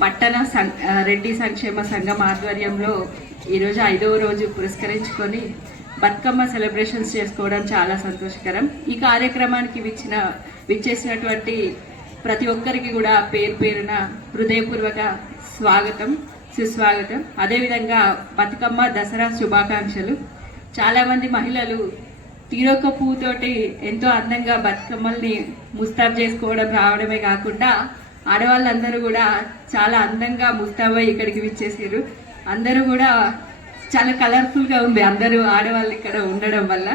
పట్టణ సం రెడ్డి సంక్షేమ సంఘం ఆధ్వర్యంలో ఈరోజు ఐదవ రోజు పురస్కరించుకొని బతుకమ్మ సెలబ్రేషన్స్ చేసుకోవడం చాలా సంతోషకరం. ఈ కార్యక్రమానికి విచ్చిన విచ్చేసినటువంటి ప్రతి ఒక్కరికి కూడా పేరు పేరున హృదయపూర్వక స్వాగతం సుస్వాగతం. అదేవిధంగా బతుకమ్మ దసరా శుభాకాంక్షలు. చాలామంది మహిళలు తీరొక్క పువ్వుతోటి ఎంతో అందంగా బతుకమ్మల్ని ముస్తాబ్ చేసుకోవడం రావడమే కాకుండా ఆడవాళ్ళందరూ కూడా చాలా అందంగా ముస్తాబై ఇక్కడికి విచ్చేసారు. అందరూ కూడా చాలా కలర్ఫుల్గా ఉంది. అందరూ ఆడవాళ్ళు ఇక్కడ ఉండడం వల్ల.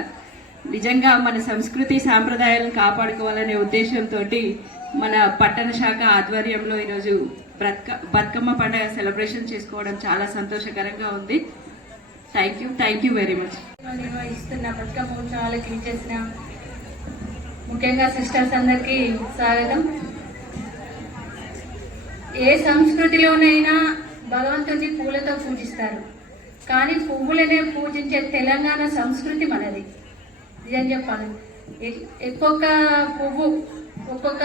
నిజంగా మన సంస్కృతి సాంప్రదాయాలను కాపాడుకోవాలనే ఉద్దేశంతో మన పట్టణ శాఖ ఆధ్వర్యంలో ఈరోజు బ్రతక బతుకమ్మ పండుగ సెలబ్రేషన్ చేసుకోవడం చాలా సంతోషకరంగా ఉంది. Thank you thank you very much నిర్వహిస్తున్న బతుకమ్మ చేసిన ముఖ్యంగా సిస్టర్స్ అందరికీ స్వాగతం. ఏ సంస్కృతిలోనైనా భగవంతుడిని పూలతో పూజిస్తారు. కానీ పువ్వులనే పూజించే తెలంగాణ సంస్కృతి మనది. నిజం చెప్పాలి. ఒక్కొక్క పువ్వు ఒక్కొక్క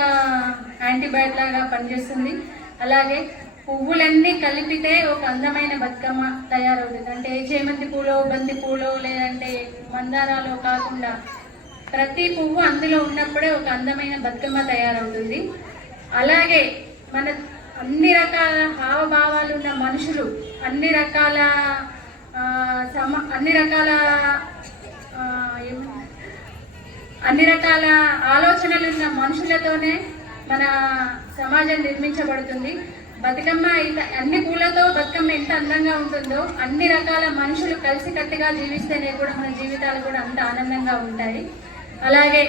యాంటీబయాటిక్ లాగా పనిచేస్తుంది. అలాగే పువ్వులన్నీ కలిపితే ఒక అందమైన బతుకమ్మ తయారవుతుంది. అంటే చేమంతి పూలో బంతి పూలో లేదంటే మందారాలో కాకుండా ప్రతి పువ్వు అందులో ఉన్నప్పుడే ఒక అందమైన బతుకమ్మ తయారవుతుంది. అలాగే మన అన్ని రకాల హావభావాలు ఉన్న మనుషులు అన్ని రకాల సమ అన్ని రకాల అన్ని రకాల ఆలోచనలు ఉన్న మనుషులతోనే మన సమాజం నిర్మించబడుతుంది. బతుకమ్మ ఇలా అన్ని పూలతో బతుకమ్మ ఎంత అందంగా ఉంటుందో అన్ని రకాల మనుషులు కలిసికట్టుగా జీవిస్తేనే కూడా మన జీవితాలు కూడా అంత ఆనందంగా ఉంటాయి. అలాగే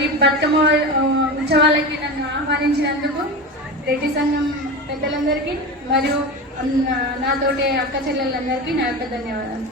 ఈ బతుకమ్మ ఉత్సవాలకి నన్ను ఆహ్వానించినందుకు రెడ్డి సంఘం పెద్దలందరికీ మరియు నాతోటి అక్క చెల్లెలందరికీ నా యొక్క ధన్యవాదాలు.